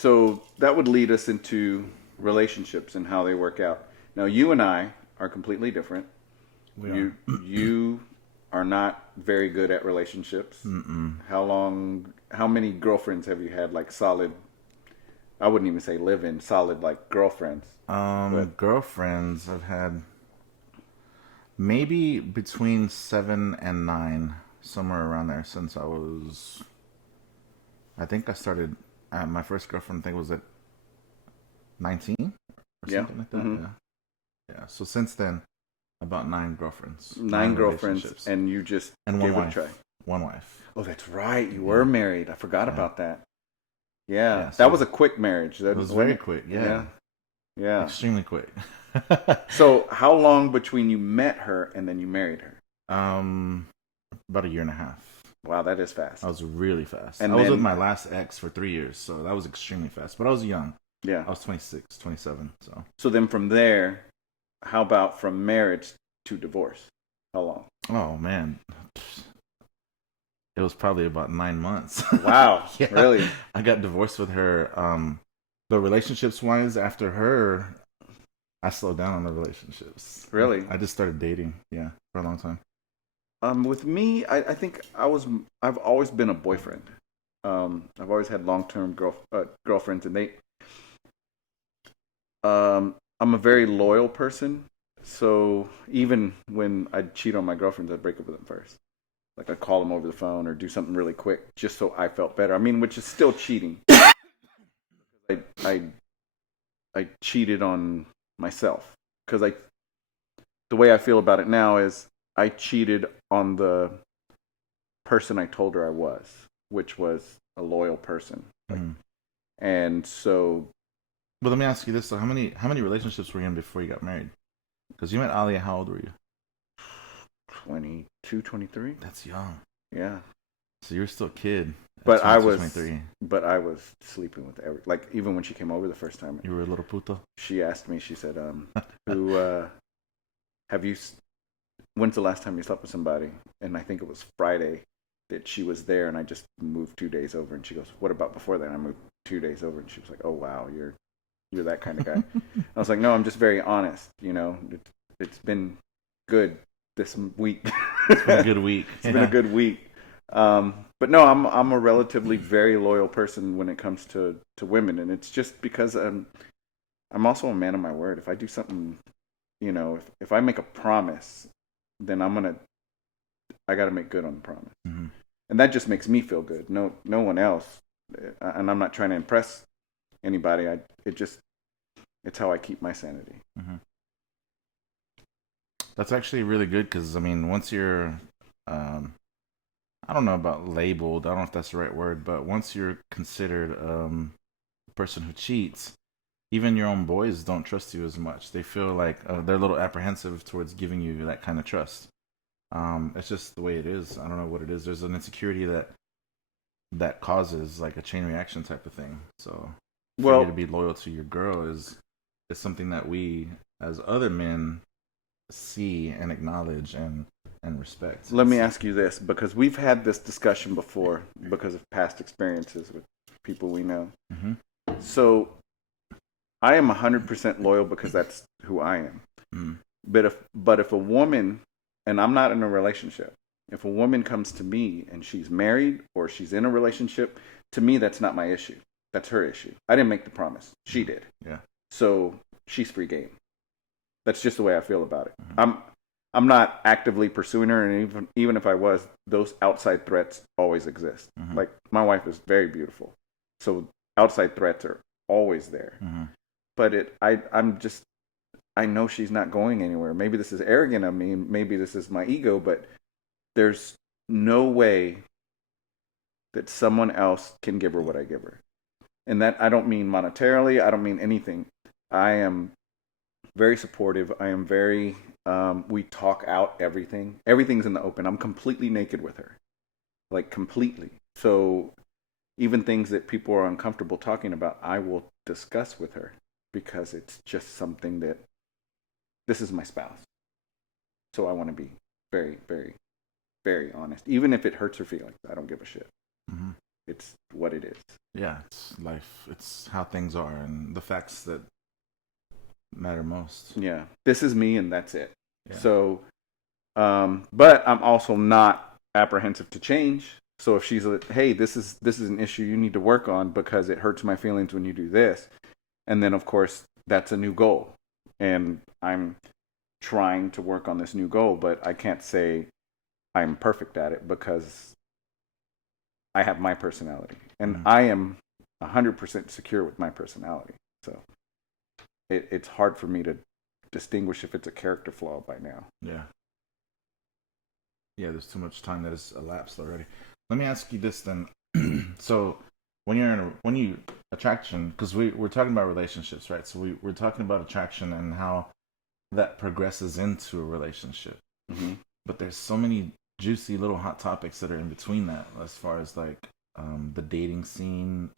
So that would lead us into relationships and how they work out. Now, you and I are completely different. We are. You are not very good at relationships. Mm-mm. How many girlfriends have you had, like solid, I wouldn't even say live-in, solid like girlfriends. But Girlfriends, I've had maybe between 7 and 9, somewhere around there since I think I started, my first girlfriend, I think was at 19 or yeah, something like that. Yeah. Yeah. So since then, about 9 girlfriends, nine nine girlfriends, relationships, and you just and one gave it a wife. try. One wife. Oh, that's right. You were Yeah. married. I forgot Yeah. about that. Yeah, Yeah. that So was a quick marriage. it That was wasn't very it? quick. Yeah, Yeah. yeah. Extremely quick. So, how long between you met her and then you married her? um, about a year and a half. Wow, that is I fast. was really fast. And I was with then, my last ex for 3 years, so that was extremely fast. But I was young. yeah. I was 26, 27. So So then from there, how about from marriage to divorce? How long? oh man, it was probably about 9 months. Wow, Yeah, really? I got divorced with her. The relationships wise, after her, I slowed down on the relationships. Really? I just started dating. Yeah, for a long time. With me, I think I've always been a boyfriend. I've always had long-term girlfriends, and I'm a very loyal person. So even when I'd cheat on my girlfriends, I'd break up with them first. Like I'd call them over the phone or do something really quick just so I felt better. I mean, which is still cheating. I I, I cheated on myself because the way I feel about it now is I cheated on the person I told her I was, which was a loyal person. Mm. And so, But let me ask you this: so how many relationships were you in before you got married? Because you met Ali. How old were you? 22, 23. That's young. Yeah. So you were still a kid at But I 22, was 23. but I was sleeping with like even when she came over the first time, You were a little puto. she asked me, she said, who have you when's the last time you slept with somebody? And I think it was Friday that she was there, and I just moved 2 days over, and she goes, what about before that? And I moved 2 days over, and she was like, oh wow, you're that kind of guy. I was like, no, I'm just very honest, it's been good this week. It's been a good week. It's been a good week. But no, I'm a relatively very loyal person when it comes to women, and it's just because I'm also a man of my word. If I do something, if I make a promise, then I got to make good on the promise, Mm-hmm. and that just makes me feel good. No one else, and I'm not trying to impress anybody. It's how I keep my sanity. Mm-hmm. That's actually really good because, I mean, once you're, I don't know about labeled, I don't know if that's the right word, but once you're considered a person who cheats, even your own boys don't trust you as much. They feel like they're a little apprehensive towards giving you that kind of trust. It's just the way it is. I don't know what it is. There's an insecurity that causes like a chain reaction type of thing. So for you to Well, be loyal to your girl is something that we as other men see and acknowledge and respect. let me ask you this, because we've had this discussion before because of past experiences with people we know. Mm-hmm. So I am 100% loyal because that's who I am. Mm. But if a woman, and I'm not in a relationship, if a woman comes to me and she's married or she's in a relationship, to me that's not my issue. That's her issue. I didn't make the promise. She did. Yeah. So she's free game. That's just the way I feel about it. Mm-hmm. I'm not actively pursuing her, and even if I was, those outside threats always exist. Mm-hmm. Like my wife is very beautiful, so outside threats are always there. Mm-hmm. But I know she's not going anywhere. Maybe this is arrogant of me, maybe this is my ego, but there's no way that someone else can give her what I give her. And that I don't mean monetarily, I don't mean anything. I am very supportive. I am very we talk out everything. Everything's in the open. I'm completely naked with her. Like completely. So even things that people are uncomfortable talking about, I will discuss with her because it's just something that this is my spouse. So I want to be very, very, very honest. Even if it hurts her feelings, I don't give a shit. Mm-hmm. it's what it is. Yeah, it's life. It's how things are and the facts that matter most. Yeah, this is me, and that's it. Yeah. So, but I'm also not apprehensive to change. So if she's like, hey, this is an issue you need to work on because it hurts my feelings when you do this, and then of course that's a new goal, and I'm trying to work on this new goal, but I can't say I'm perfect at it because I have my personality, and I am 100% secure with my personality. So it's hard for me to distinguish if it's a character flaw by now. Yeah. Yeah, there's too much time that has elapsed already. Let me ask you this then. So when you attraction, because we're talking about relationships, right? So we're talking about attraction and how that progresses into a relationship. Mm-hmm. But there's so many juicy little hot topics that are in between that, as far as like the dating scene,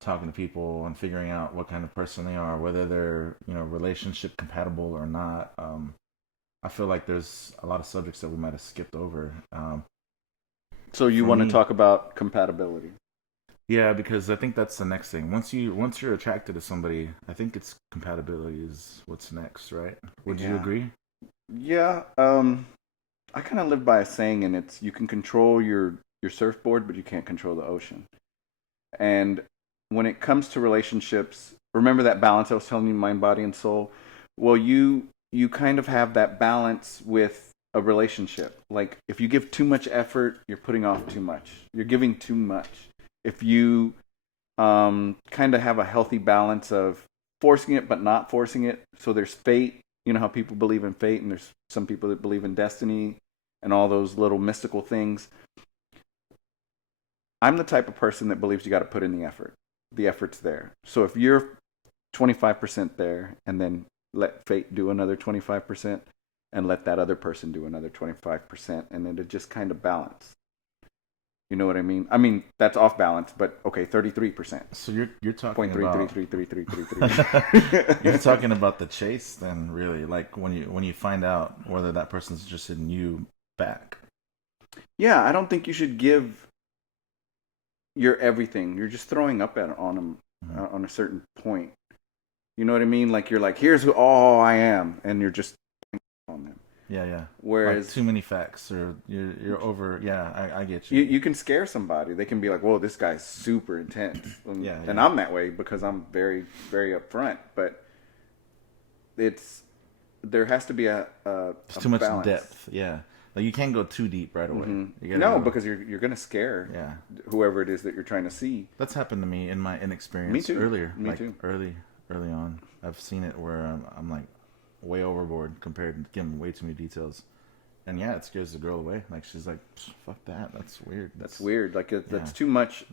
talking to people and figuring out what kind of person they are, whether they're relationship compatible or not. I feel like there's a lot of subjects that we might have skipped over. So you want to talk about compatibility? Yeah, because I think that's the next thing. Once you're attracted to somebody, I think it's compatibility is what's next, right? Would you agree? Yeah. I kind of live by a saying, and it's you can control your surfboard, but you can't control the ocean. And when it comes to relationships, remember that balance I was telling you, mind, body, and soul? Well, you kind of have that balance with a relationship. Like, if you give too much effort, you're putting off too much. You're giving too much. If you kind of have a healthy balance of forcing it but not forcing it, so there's fate. You know how people believe in fate, and there's some people that believe in destiny and all those little mystical things. I'm the type of person that believes you got to put in the effort. The effort's there. So if you're 25% there, and then let fate do another 25%, and let that other person do another 25%, and then to just kind of balance. You know what I mean? I mean, that's off balance, but okay, 33%. So you're talking about You're talking about the chase then, really, like when you find out whether that person's interested in you back. Yeah, I don't think you should give your everything. You're just throwing up on them on a certain point. You know what I mean? Like you're like, here's who all I am, and you're just on them. Yeah. Whereas like too many facts, or you're over. Yeah, I get you. You can scare somebody. They can be like, "Whoa, this guy's super intense." And I'm that way because I'm very, very upfront. But there has to be a too much balance. Depth. Yeah, like you can't go too deep right away. Mm-hmm. Because you're gonna scare whoever it is that you're trying to see. That's happened to me in my inexperience. Me too. Earlier, Me too. Early on, I've seen it where I'm like way overboard compared to giving way too many details. And yeah, it scares the girl away. Like she's like, "Fuck that. That's weird. That's weird. Like that's too much,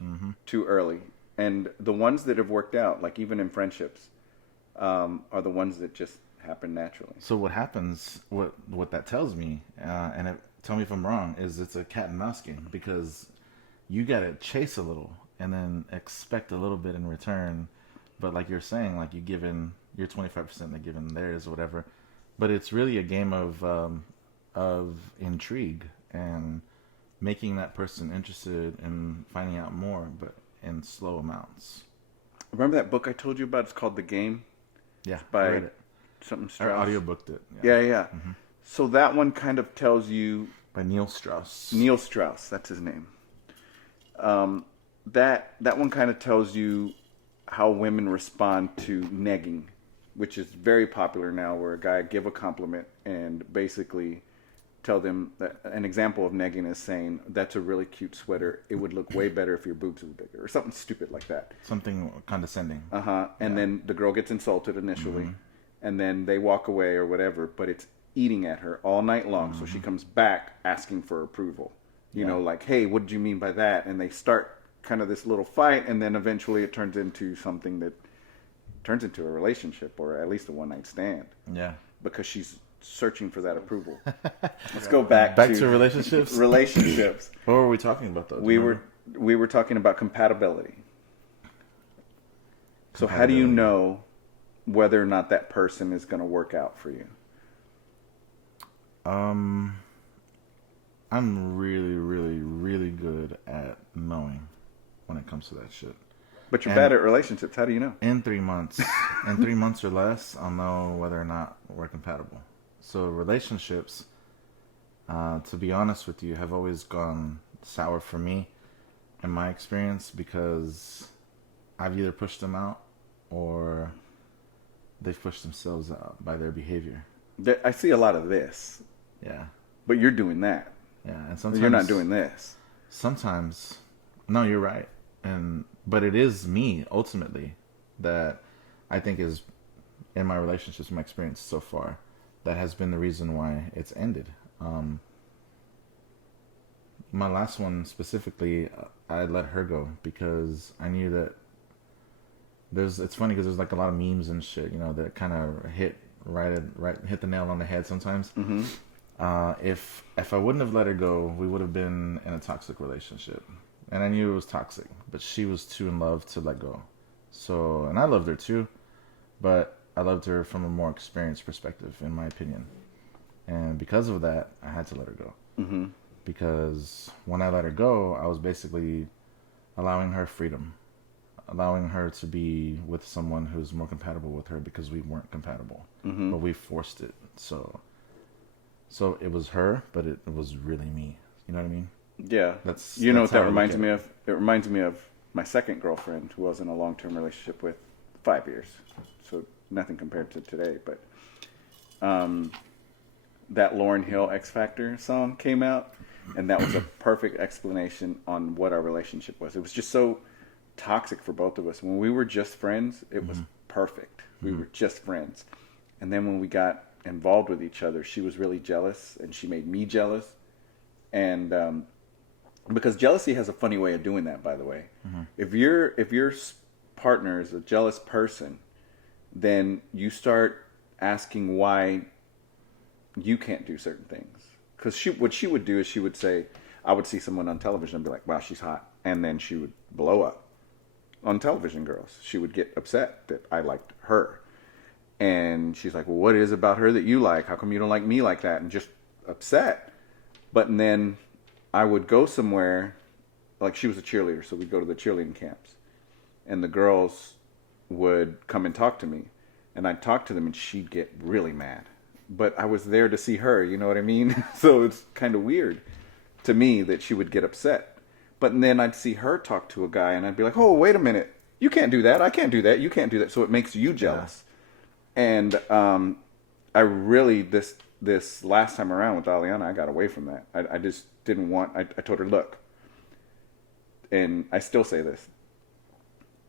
too early." And the ones that have worked out, like even in friendships, are the ones that just happen naturally. So what happens? What that tells me, tell me if I'm wrong, is it's a cat and mouse game because you gotta chase a little and then expect a little bit in return. But like you're saying, like you give in your 25%, they give in theirs or whatever. But it's really a game of intrigue and making that person interested in finding out more, but in slow amounts. Remember that book I told you about? It's called The Game. Yeah, by I read it. Something Strauss. I audiobooked it. Yeah. Mm-hmm. So that one kind of tells you by Neil Strauss. Neil Strauss, that's his name. That one kind of tells you how women respond to negging, which is very popular now, where a guy give a compliment and basically tell them that an example of negging is saying, "That's a really cute sweater. It would look way better if your boobs were bigger," or something stupid like that. Something condescending. And then the girl gets insulted initially, and then they walk away or whatever, but it's eating at her all night long. So she comes back asking for approval. You know, like, "Hey, what did you mean by that?" And they start kind of this little fight, and then eventually it turns into something that turns into a relationship, or at least a one-night stand. Yeah. Because she's searching for that approval. Let's go back to relationships. Relationships. What were we talking about, though? We were talking about compatibility. So how do you know whether or not that person is going to work out for you? I'm really, really, really good at knowing when it comes to that shit. But you're And bad at relationships. How do you know? in 3 months, in 3 months or less, I'll know whether or not we're compatible. So relationships, to be honest with you, have always gone sour for me, in my experience, because I've either pushed them out or they've pushed themselves out by their behavior. I see a lot of this, Yeah, but you're doing that. yeah, and sometimes You're not doing this. Sometimes, no, you're right, but it is me ultimately that I think is in my relationships, my experience so far, that has been the reason why it's ended. My last one specifically, I let her go because I knew that it's funny because there's like a lot of memes and shit, that kind of hit hit the nail on the head sometimes. Mm-hmm. If I wouldn't have let her go, we would have been in a toxic relationship, and I knew it was toxic, but she was too in love to let go. So, and I loved her too, but I loved her from a more experienced perspective, in my opinion. And because of that, I had to let her go. Mm-hmm. Because when I let her go, I was basically allowing her freedom, allowing her to be with someone who's more compatible with her because we weren't compatible, Mm-hmm. but we forced it. So it was her, but it was really me. You know what I mean? Yeah. That's What that how I look reminds at me it. of? It reminds me of my second girlfriend who was in a long-term relationship with 5 years. So nothing compared to today, but that Lauryn Hill X Factor song came out, and that was a perfect explanation on what our relationship was. It was just so toxic for both of us. When we were just friends, it was perfect. We were just friends. And then when we got involved with each other, she was really jealous, and she made me jealous. And because jealousy has a funny way of doing that, by the way. If your partner is a jealous person, then you start asking why you can't do certain things. Because what she would do is she would say, I would see someone on television and be like, wow, she's hot. And then she would blow up on television girls. She would get upset that I liked her. And she's like, well, what is about her that you like? How come you don't like me like that? And just upset. But then I would go somewhere, like she was a cheerleader, so we'd go to the cheerleading camps. And the girls would come and talk to me. And I'd talk to them and she'd get really mad. But I was there to see her, you know what I mean? So it's kind of weird to me that she would get upset. But then I'd see her talk to a guy and I'd be like, oh, wait a minute. You can't do that. I can't do that. You can't do that. So it makes you jealous. Yeah. And I really, this last time around with Aliana, I got away from that. I just didn't want, I told her, look, and I still say this,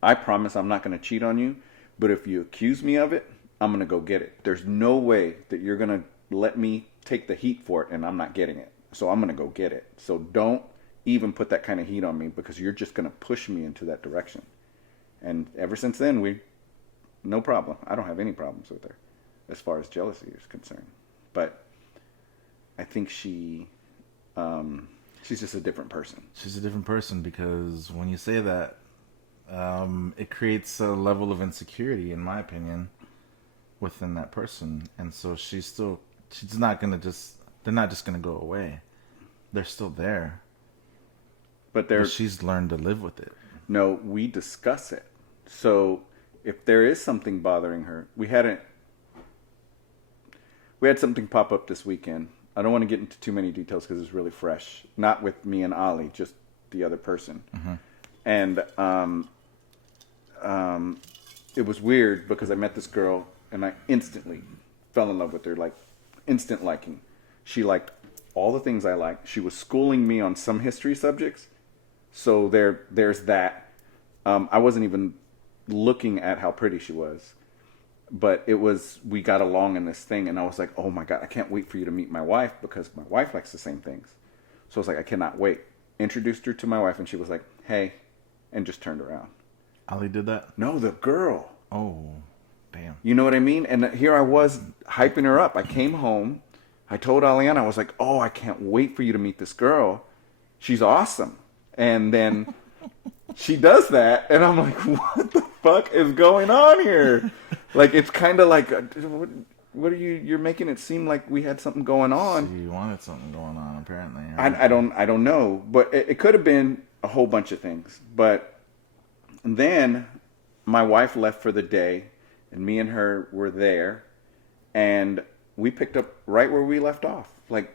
I promise I'm not going to cheat on you, but if you accuse me of it, I'm going to go get it. There's no way that you're going to let me take the heat for it and I'm not getting it. So I'm going to go get it. So don't even put that kind of heat on me because you're just going to push me into that direction. And ever since then, no problem. I don't have any problems with her as far as jealousy is concerned. But I think she's just a different person. She's a different person because when you say that, it creates a level of insecurity, in my opinion, within that person. And so she's not going to they're not just going to go away. They're still there. But she's learned to live with it. No, we discuss it. So if there is something bothering her, we had something pop up this weekend. I don't want to get into too many details because it's really fresh. Not with me and Ali, just the other person. Mm-hmm. And it was weird because I met this girl and I instantly fell in love with her, like instant liking. She liked all the things I liked. She was schooling me on some history subjects. So there's that. I wasn't even looking at how pretty she was. But we got along in this thing, and I was like, oh my God, I can't wait for you to meet my wife because my wife likes the same things. So I was like, I cannot wait. Introduced her to my wife, and she was like, hey, and just turned around. Ali did that? No, the girl. Oh, damn. You know what I mean? And here I was hyping her up. I came home. I told Aliana, I was like, oh, I can't wait for you to meet this girl. She's awesome. And then she does that, and I'm like, what the fuck is going on here? Like, it's kind of like, What are you? You're making it seem like we had something going on. She wanted something going on, apparently. Right? I don't know, but it could have been a whole bunch of things. But then my wife left for the day, and me and her were there, and we picked up right where we left off, like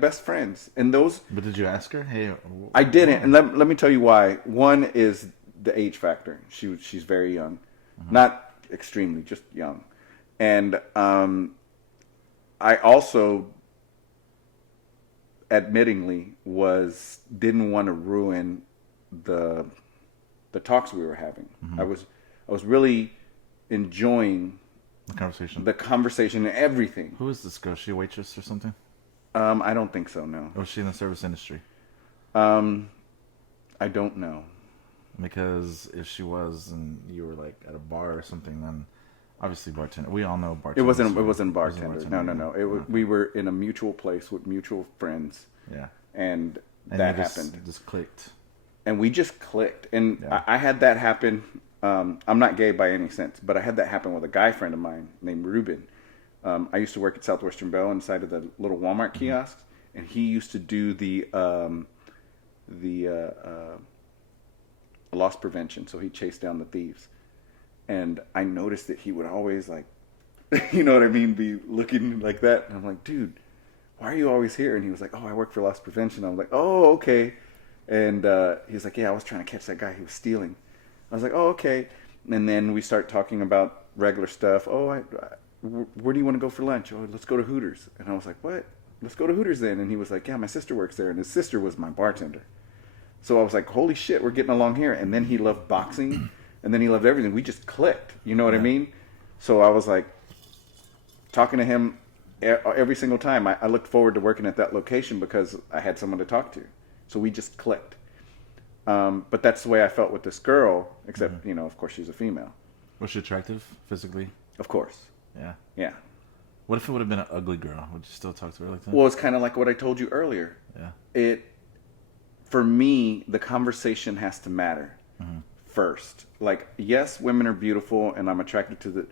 best friends. And those But did you ask her? Hey, I didn't, and let me tell you why. One is the age factor. She's very young, not extremely, just young, and I also, admittingly, didn't want to ruin the talks we were having. I was really enjoying the conversation and everything. Who is this girl? Is she a waitress or something? I don't think so. No. Or is she in the service industry? I don't know. Because if she was and you were like at a bar or something, then obviously bartender. We all know bartender. It wasn't bartender. No. We were in a mutual place with mutual friends. Yeah. And that happened. Just clicked. And we just clicked. And Yeah. I had that happen. I'm not gay by any sense, but I had that happen with a guy friend of mine named Ruben. I used to work at Southwestern Bell inside of the little Walmart kiosks, and he used to do the loss prevention. So he chased down the thieves. And I noticed that he would always, like, you know what I mean, be looking like that. And I'm like, dude, why are you always here? And he was like, oh, I work for loss prevention. I was like, oh, okay. And he's like, yeah, I was trying to catch that guy. He was stealing. I was like, oh, okay. And then we start talking about regular stuff. Oh, where do you want to go for lunch? Oh, let's go to Hooters. And I was like, what? Let's go to Hooters then. And he was like, yeah, my sister works there. And his sister was my bartender. So I was like, holy shit, we're getting along here. And then he loved boxing. And then he loved everything. We just clicked. You know what I mean? So I was like, talking to him every single time. I looked forward to working at that location because I had someone to talk to. So we just clicked. But that's the way I felt with this girl, except, you know, of course, she's a female. Was she attractive physically? Of course. Yeah. Yeah. What if it would have been an ugly girl? Would you still talk to her like that? Well, it's kind of like what I told you earlier. Yeah. For me, the conversation has to matter first. Like, yes, women are beautiful, and I'm attracted to the.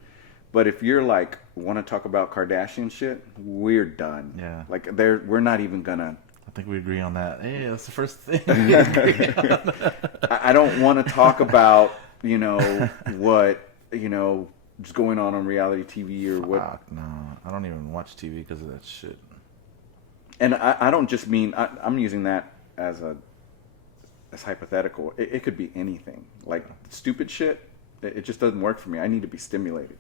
But if you're like, want to talk about Kardashian shit, we're done. Yeah. Like, we're not even gonna. I think we agree on that. Hey, that's the first thing. We agree on. I don't want to talk about, you know, what, you know, is going on reality TV or what. No, I don't even watch TV because of that shit. And I don't just mean, I'm using that as hypothetical. It could be anything. Like, stupid shit, it just doesn't work for me. I need to be stimulated.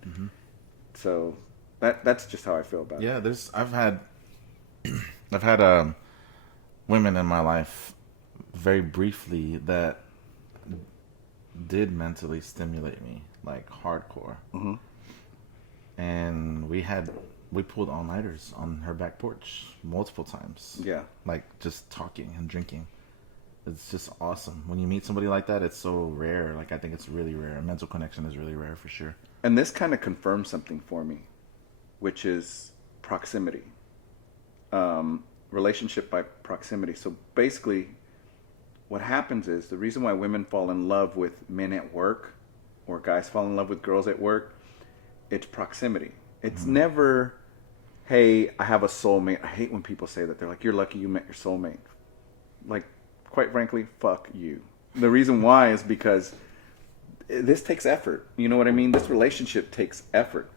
So that's just how I feel about it. Yeah, I've had women in my life very briefly that did mentally stimulate me, like hardcore. And we pulled all-nighters on her back porch multiple times. Yeah. Like, just talking and drinking. It's just awesome. When you meet somebody like that, it's so rare. Like, I think it's really rare. A mental connection is really rare for sure. And this kind of confirms something for me, which is proximity. Relationship by proximity. So basically, what happens is the reason why women fall in love with men at work or guys fall in love with girls at work, it's proximity. It's never, hey, I have a soulmate. I hate when people say that. They're like, you're lucky you met your soulmate. Like, quite frankly, fuck you. The reason why is because this takes effort. You know what I mean? This relationship takes effort.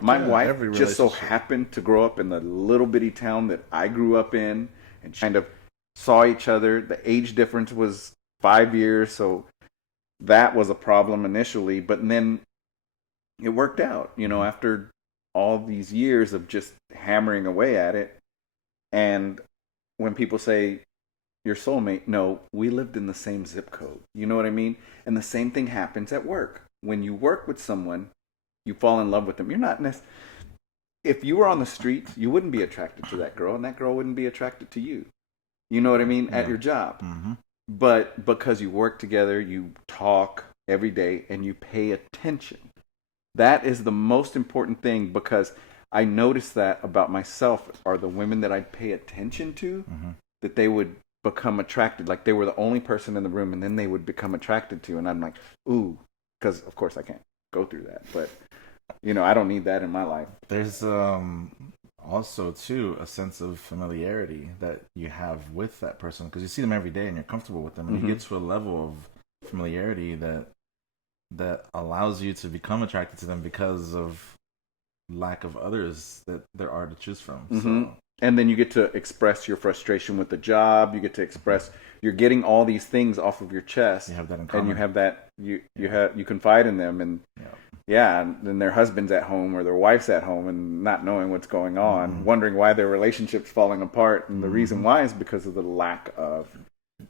My wife just so happened to grow up in the little bitty town that I grew up in and kind of saw each other. The age difference was 5 years, so that was a problem initially. But then it worked out, you know, after all these years of just hammering away at it. And when people say, your soulmate, no, we lived in the same zip code. You know what I mean? And the same thing happens at work. When you work with someone, you fall in love with them. You're not if you were on the street, you wouldn't be attracted to that girl, and that girl wouldn't be attracted to you. You know what I mean? At your job. But because you work together, you talk every day, and you pay attention. That is the most important thing, because I noticed that about myself are the women that I pay attention to, that they would become attracted. Like, they were the only person in the room, and then they would become attracted to. And I'm like, ooh, because of course I can't go through that. But I don't need that in my life. There's also too a sense of familiarity that you have with that person because you see them every day and you're comfortable with them, and you Mm-hmm. get to a level of familiarity that allows you to become attracted to them because of lack of others that there are to choose from. Mm-hmm. So And then you get to express your frustration with the job. You get to express you're getting all these things off of your chest, you have that in and you common. have that you confide in them, and Yeah. yeah, and then their husband's at home or their wife's at home and not knowing what's going on, wondering why their relationship's falling apart, and the reason why is because of the lack of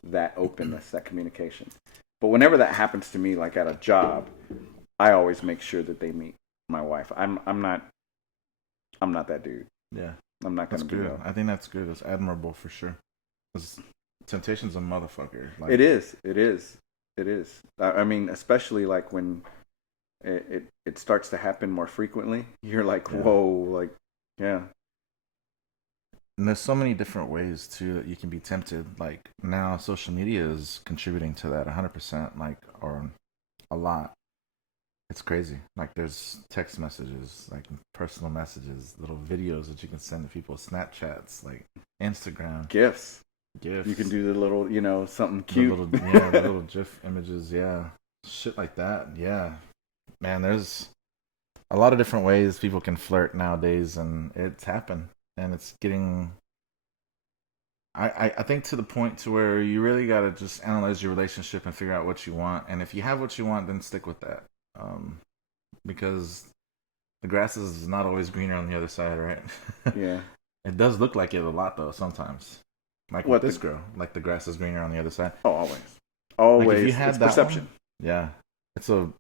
that openness, that communication. But whenever that happens to me, like at a job, I always make sure that they meet my wife. I'm not that dude. Yeah. I'm not That's gonna be good. I think that's good. That's admirable for sure. 'Cause temptation's a motherfucker. Like, It is. It is. It is. I mean, especially like when it starts to happen more frequently. You're like, Yeah. whoa, like, yeah. and there's so many different ways too that you can be tempted. Like now, social media is contributing to that 100%. Like, or a lot. It's crazy. Like there's text messages, like personal messages, little videos that you can send to people, Snapchats, like Instagram, Gifts. gifts. You can do the little, something the cute. little the little GIF images, yeah, shit like that. Yeah, man, there's a lot of different ways people can flirt nowadays, and it's happened, and it's getting. I think to the point to where you really gotta just analyze your relationship and figure out what you want, and if you have what you want, then stick with that. Because the grass is not always greener on the other side, right? Yeah. It does look like it a lot though sometimes. Like with What this girl, like the grass is greener on the other side. Oh, always. Like if you Always. had It's that perception. one, yeah, it's a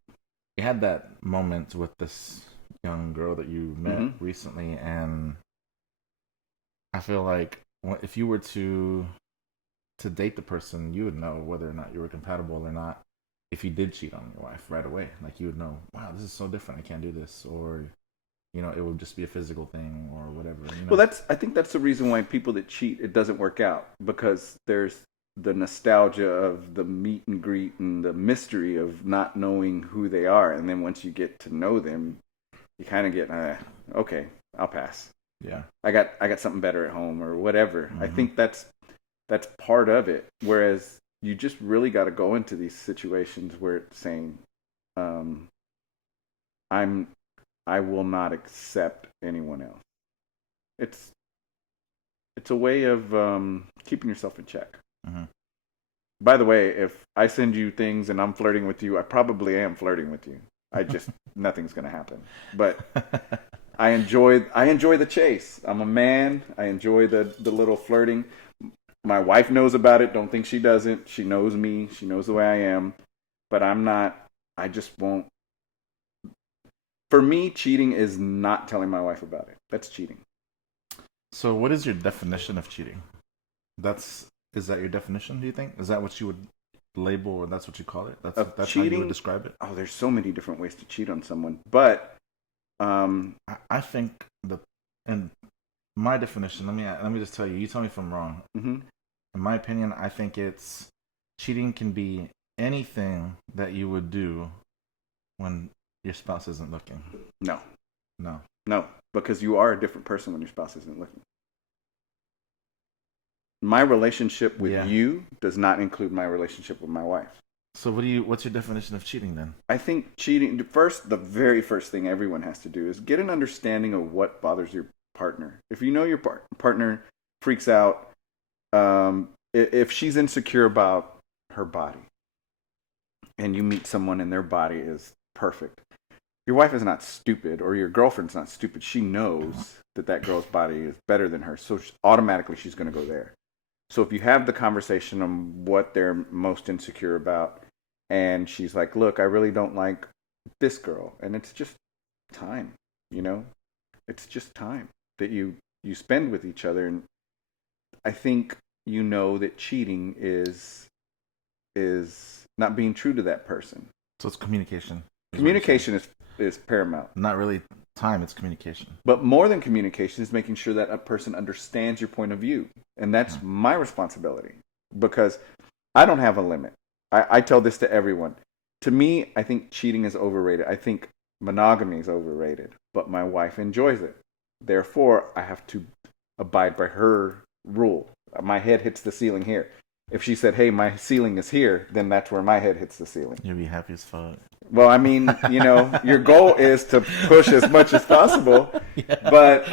you had that moment with this young girl that you met recently, and I feel like if you were to date the person, you would know whether or not you were compatible or not. If you did cheat on your wife right away, like you would know, wow, this is so different. I can't do this, or it would just be a physical thing or whatever. Well, I think that's the reason why people that cheat, it doesn't work out, because there's the nostalgia of the meet and greet and the mystery of not knowing who they are, and then once you get to know them, you kind of get, okay, I'll pass. Yeah, I got something better at home or whatever. I think that's part of it. Whereas you just really got to go into these situations where it's saying, I will not accept anyone else. It's a way of keeping yourself in check. By the way, if I send you things and I'm flirting with you, I probably am flirting with you. Nothing's gonna happen. But I enjoy the chase. I'm a man. I enjoy the little flirting. My wife knows about it. Don't think she doesn't. She knows me. She knows the way I am. But I'm not. I just won't. For me, cheating is not telling my wife about it. That's cheating. So, what is your definition of cheating? Is that your definition? Do you think is that what you would label, or that's what you call it? That's cheating, how you would describe it. Oh, there's so many different ways to cheat on someone, but I think and my definition. Let me just tell you. You tell me if I'm wrong. Mm-hmm. In my opinion, I think cheating can be anything that you would do when your spouse isn't looking. No, because you are a different person when your spouse isn't looking. My relationship with you does not include my relationship with my wife. So what's your definition of cheating then? I think cheating, the very first thing everyone has to do is get an understanding of what bothers your partner. If you know your partner freaks out, if she's insecure about her body and you meet someone and their body is perfect, your wife is not stupid, or your girlfriend's not stupid. She knows that girl's body is better than her, so automatically she's going to go there. So if you have the conversation on what they're most insecure about, and she's like, look, I really don't like this girl, and it's just time, it's just time that you spend with each other. And I think that cheating is not being true to that person. So it's communication. Communication is paramount. Not really time, it's communication. But more than communication is making sure that a person understands your point of view. And that's my responsibility, because I don't have a limit. I tell this to everyone. To me, I think cheating is overrated. I think monogamy is overrated, but my wife enjoys it. Therefore, I have to abide by her rule. My head hits the ceiling here. If she said, "Hey, my ceiling is here," then that's where my head hits the ceiling. You'll be happy as fuck. Well, I mean, your goal is to push as much as possible, Yeah. but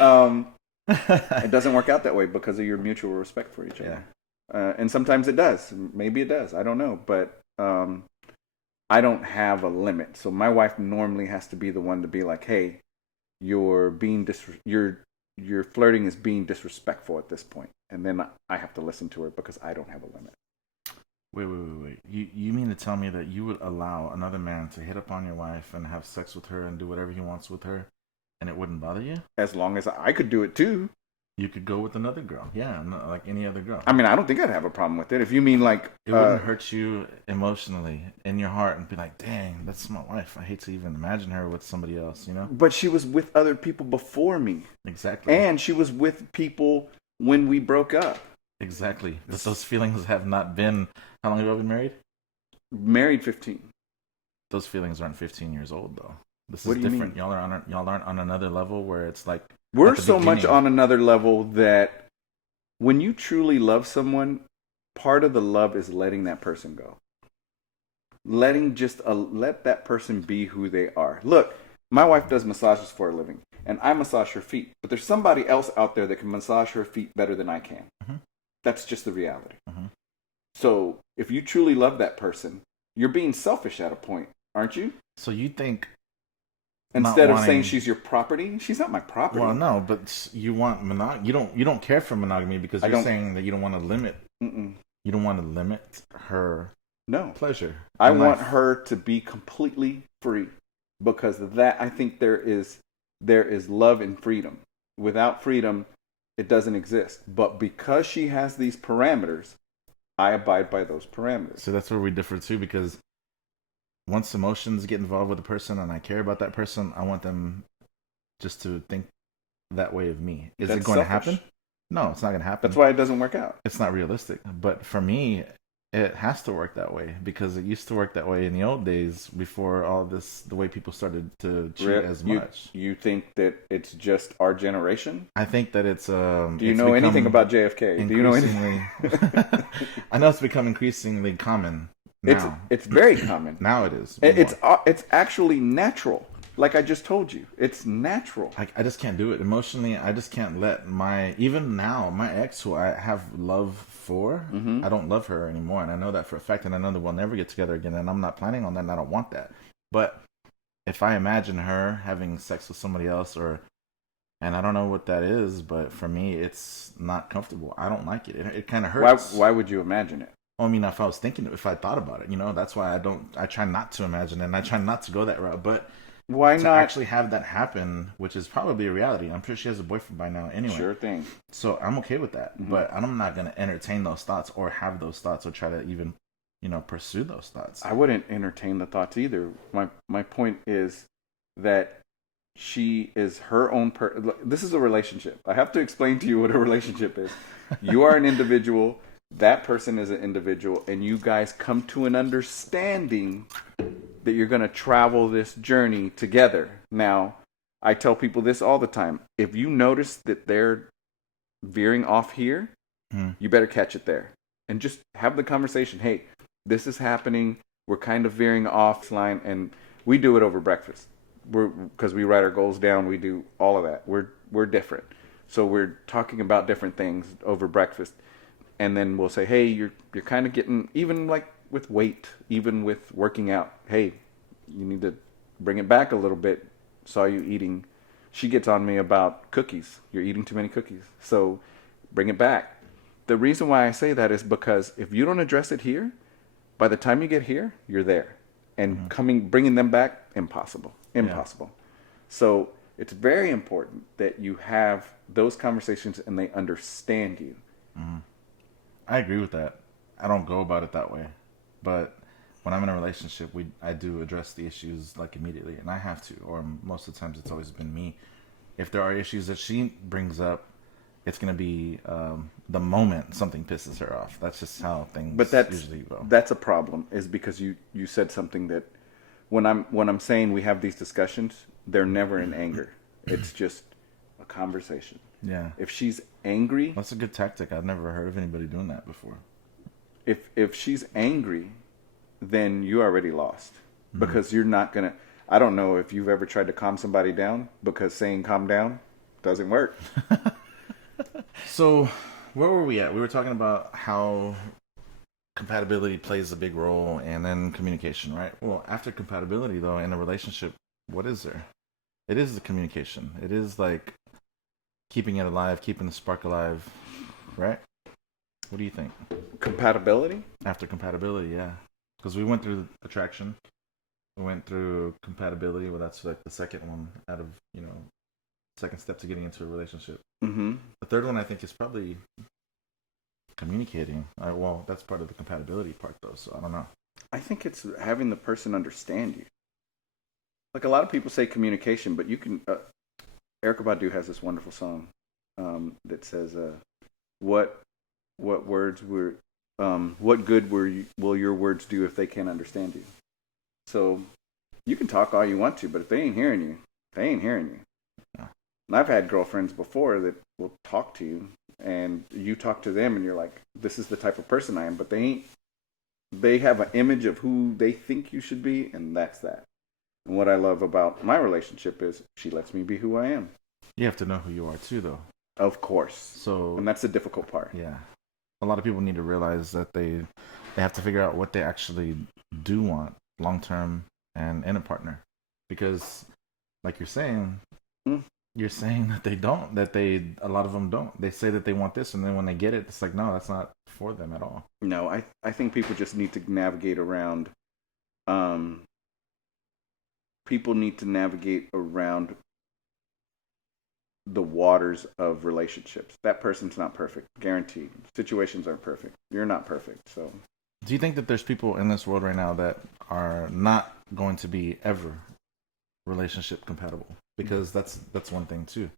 it doesn't work out that way because of your mutual respect for each other. And sometimes it does. Maybe it does. I don't know. But I don't have a limit. So my wife normally has to be the one to be like, "Hey, you're being your flirting is being disrespectful at this point," and then I have to listen to her because I don't have a limit. Wait. You mean to tell me that you would allow another man to hit upon your wife and have sex with her and do whatever he wants with her, and it wouldn't bother you? As long as I could do it too. You could go with another girl. Yeah, like any other girl. I mean, I don't think I'd have a problem with it. If you mean like... It wouldn't hurt you emotionally in your heart and be like, dang, that's my wife. I hate to even imagine her with somebody else, you know? But she was with other people before me. Exactly. And she was with people when we broke up. Exactly. But those feelings have not been... How long have you been married? Married 15. Those feelings aren't 15 years old, though. This What is do you different. mean? Y'all aren't on another level where it's like... We're so much on another level that when you truly love someone, part of the love is letting that person go. Let that person be who they are. Look, my wife does massages for a living, and I massage her feet. But there's somebody else out there that can massage her feet better than I can. Mm-hmm. That's just the reality. Mm-hmm. So if you truly love that person, you're being selfish at a point, aren't you? So you think... Instead of saying she's your property, she's not my property. Well, no, but you want you don't care for monogamy because you're saying that you don't want to limit. Mm-mm. You don't want to limit her pleasure. I want her to be completely free because I think there is love and freedom. Without freedom, it doesn't exist. But because she has these parameters, I abide by those parameters. So that's where we differ too, because once emotions get involved with a person and I care about that person, I want them just to think that way of me. Is it going to happen? No, it's not going to happen. That's why it doesn't work out. It's not realistic. But for me, it has to work that way because it used to work that way in the old days before all this, the way people started to cheat as much. You think that it's just our generation? I think that it's... Do you know anything about JFK? Do you know anything? I know it's become increasingly common. Now. It's very common. Now it is. It's actually natural. Like I just told you, it's natural. I just can't do it emotionally. I just can't let even now my ex, who I have love for, I don't love her anymore, and I know that for a fact, and I know that we'll never get together again, and I'm not planning on that, and I don't want that. But if I imagine her having sex with somebody else, and I don't know what that is, but for me, it's not comfortable. I don't like it. It kind of hurts. Why would you imagine it? I mean, if I thought about it, that's why I try not to imagine it, and I try not to go that route. But why not actually have that happen, which is probably a reality? I'm sure she has a boyfriend by now anyway. Sure thing. So I'm okay with that. But I'm not going to entertain those thoughts or have those thoughts or try to even, pursue those thoughts. I wouldn't entertain the thoughts either. My point is that she is her own This is a relationship. I have to explain to you what a relationship is. You are an individual. That person is an individual, and you guys come to an understanding that you're going to travel this journey together. Now, I tell people this all the time. If you notice that they're veering off here, you better catch it there. And just have the conversation. Hey, this is happening. We're kind of veering off line, and we do it over breakfast. Because we write our goals down. We do all of that. We're different. So we're talking about different things over breakfast. And then we'll say, hey, you're kind of getting, even like with weight, even with working out, hey, you need to bring it back a little bit. Saw you eating. She gets on me about cookies. You're eating too many cookies. So bring it back. The reason why I say that is because if you don't address it here, by the time you get here, you're there. And bringing them back, impossible. Yeah. So it's very important that you have those conversations and they understand you. Mm-hmm. I agree with that. I don't go about it that way. But when I'm in a relationship, I do address the issues like immediately, and I have to, or most of the times it's always been me. If there are issues that she brings up, it's going to be the moment something pisses her off. That's just how things usually go. That's a problem, is because you said something that when I'm saying we have these discussions, they're never in anger. It's just a conversation. Yeah. If she's angry, That's a good tactic. I've never heard of anybody doing that before. if she's angry, then you already lost Mm-hmm. because you're not gonna. I don't know if you've ever tried to calm somebody down because saying calm down doesn't work. So, where were we at? We were talking about how compatibility plays a big role and then communication, right? Well, after compatibility, though, in a relationship, what is there? It is the communication. It is like keeping it alive, keeping the spark alive, right? What do you think? Compatibility? After compatibility, yeah. Because we went through attraction, we went through compatibility. Well, that's like the second one out of, second step to getting into a relationship. Mm-hmm. The third one, I think, is probably communicating. Well, that's part of the compatibility part, though, so I don't know. I think it's having the person understand you. Like a lot of people say communication, but you can. Erykah Badu has this wonderful song that says, "What words were, what good will your words do if they can't understand you?" So you can talk all you want to, but if they ain't hearing you, they ain't hearing you. Yeah. And I've had girlfriends before that will talk to you, and you talk to them, and you're like, "This is the type of person I am," but they ain't. They have an image of who they think you should be, and that's that. And what I love about my relationship is she lets me be who I am. You have to know who you are, too, though. Of course. So, And that's the difficult part. yeah. A lot of people need to realize that they have to figure out what they actually do want long-term and in a partner. Because, like you're saying, you're saying that they don't, a lot of them don't. They say that they want this, and then when they get it, it's like, no, that's not for them at all. No, I think people just need to navigate around, people need to navigate around the waters of relationships. That person's not perfect, guaranteed. Situations aren't perfect. You're not perfect, so. Do you think that there's people in this world right now that are not going to be ever relationship compatible? Because that's one thing too.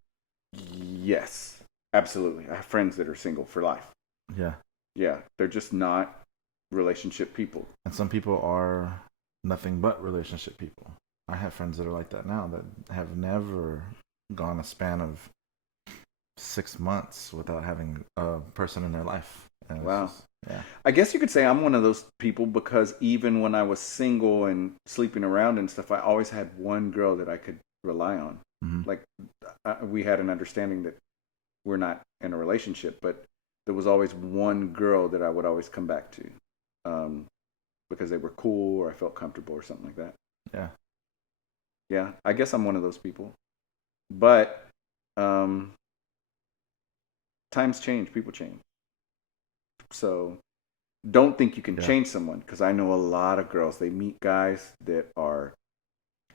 Yes, absolutely. I have friends that are single for life. Yeah. Yeah, they're just not relationship people. And some people are nothing but relationship people. I have friends that are like that now that have never gone a span of 6 months without having a person in their life. And wow. Yeah. I guess you could say I'm one of those people because even when I was single and sleeping around and stuff, I always had one girl that I could rely on. Mm-hmm. Like we had an understanding that we're not in a relationship, but there was always one girl that I would always come back to because they were cool or I felt comfortable or something like that. Yeah. Yeah, I guess I'm one of those people. But times change, people change. So don't think you can change someone because I know a lot of girls, they meet guys that are,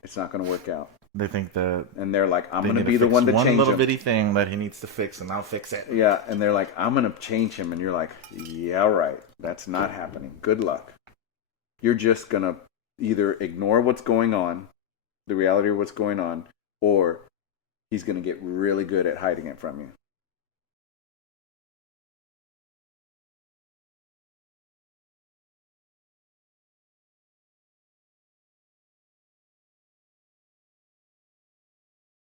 it's not going to work out. They think that, and they're like, I'm going to be the one to change him. One little bitty thing that he needs to fix, and I'll fix it. Yeah, and they're like, I'm going to change him, and you're like, yeah, right. That's not happening. Good luck. You're just going to either ignore what's going on, the reality of what's going on, or he's going to get really good at hiding it from you.